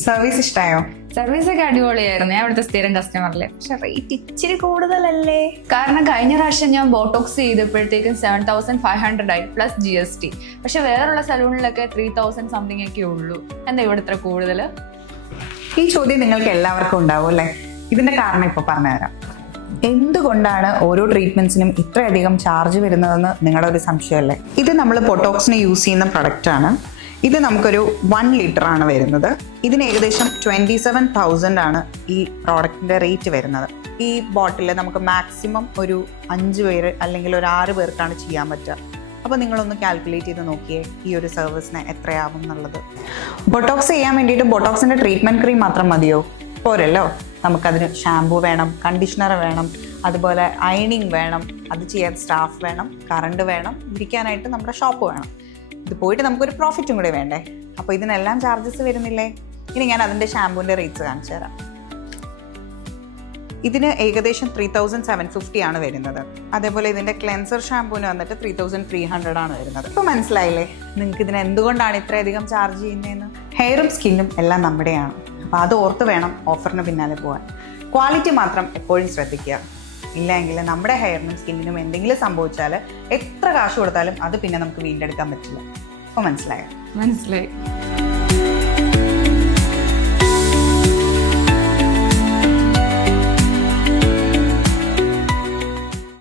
Service ഇഷ്ടമായോ? Service ഒക്കെ അടിപൊളിയായിരുന്നു. ഞാൻ ഇവിടുത്തെ സ്ഥിരം കസ്റ്റമറിലെ. പക്ഷെ റേറ്റ് ഇച്ചിരി കൂടുതലല്ലേ? കാരണം കഴിഞ്ഞ പ്രാവശ്യം ഞാൻ ബോട്ടോക്സ് ചെയ്തപ്പോഴത്തേക്കും 7,500 ആയി പ്ലസ് GST. പക്ഷെ വേറുള്ള സലൂണിലൊക്കെ 3,000 സംതിങ് ഒക്കെ ഉള്ളൂ. എന്താ ഇവിടെ ഇത്ര കൂടുതൽ? ഈ ചോദ്യം നിങ്ങൾക്ക് എല്ലാവർക്കും ഉണ്ടാവും അല്ലേ? ഇതിന്റെ കാരണം ഇപ്പൊ പറഞ്ഞുതരാം. എന്തുകൊണ്ടാണ് ഓരോ ട്രീറ്റ്മെന്റ്സിനും ഇത്രയധികം ചാർജ് വരുന്നതെന്ന് നിങ്ങളുടെ ഒരു സംശയമല്ലേ? ഇത് നമ്മൾ ബൊട്ടോക്സിന് യൂസ് ചെയ്യുന്ന പ്രൊഡക്റ്റ് ആണ്. ഇത് നമുക്കൊരു 1 ലിറ്റർ ആണ് വരുന്നത്. ഇതിന് ഏകദേശം 27,000 ആണ് ഈ പ്രോഡക്റ്റിന്റെ റേറ്റ് വരുന്നത്. ഈ ബോട്ടിൽ നമുക്ക് മാക്സിമം ഒരു 5 പേര് അല്ലെങ്കിൽ ഒരു 6 പേർക്കാണ് ചെയ്യാൻ പറ്റുക. അപ്പോൾ നിങ്ങളൊന്ന് കാൽക്കുലേറ്റ് ചെയ്ത് നോക്കിയേ ഈ ഒരു സർവീസിന് എത്രയാവും എന്നുള്ളത്. ബൊട്ടോക്സ് ചെയ്യാൻ വേണ്ടിയിട്ട് ബൊട്ടോക്സിന്റെ ട്രീറ്റ്മെന്റ് ക്രീം മാത്രം മതിയോ? പോരല്ലോ. നമുക്കതിന് ഷാംപൂ വേണം, കണ്ടീഷണർ വേണം, അതുപോലെ അയണിങ് വേണം, അത് ചെയ്യാൻ സ്റ്റാഫ് വേണം, കറണ്ട് വേണം, ഇരിക്കാനായിട്ട് നമ്മുടെ ഷോപ്പ് വേണം. ഇത് പോയിട്ട് നമുക്കൊരു പ്രോഫിറ്റും കൂടെ വേണ്ടേ? അപ്പോൾ ഇതിനെല്ലാം ചാർജസ് വരുന്നില്ലേ? ഇനി ഞാൻ അതിൻ്റെ ഷാമ്പൂവിൻ്റെ റേറ്റ്സ് കാണിച്ചു തരാം. ഇതിന് ഏകദേശം 3,750 ആണ് വരുന്നത്. അതേപോലെ ഇതിൻ്റെ ക്ലെൻസർ ഷാമ്പൂവിന് വന്നിട്ട് 3,300 ആണ് വരുന്നത്. ഇപ്പോൾ മനസ്സിലായില്ലേ നിങ്ങൾക്ക് ഇതിന് എന്തുകൊണ്ടാണ് ഇത്രയധികം ചാർജ് ചെയ്യുന്നതെന്ന്? ഹെയറും സ്കിന്നും എല്ലാം നമ്മുടെയാണ്. അപ്പോൾ അത് ഓർത്ത് വേണം ഓഫറിന് പിന്നാലെ പോകാൻ. ക്വാളിറ്റി മാത്രം എപ്പോഴും ശ്രദ്ധിക്കുക. ഇല്ലെങ്കിൽ നമ്മുടെ ഹെയറിനും സ്കിന്നിനും എന്തെങ്കിലും സംഭവിച്ചാൽ എത്ര കാശ് കൊടുത്താലും അത് പിന്നെ നമുക്ക് വീണ്ടെടുക്കാൻ പറ്റില്ല. അപ്പോൾ മനസ്സിലായോ? മനസ്സിലായി.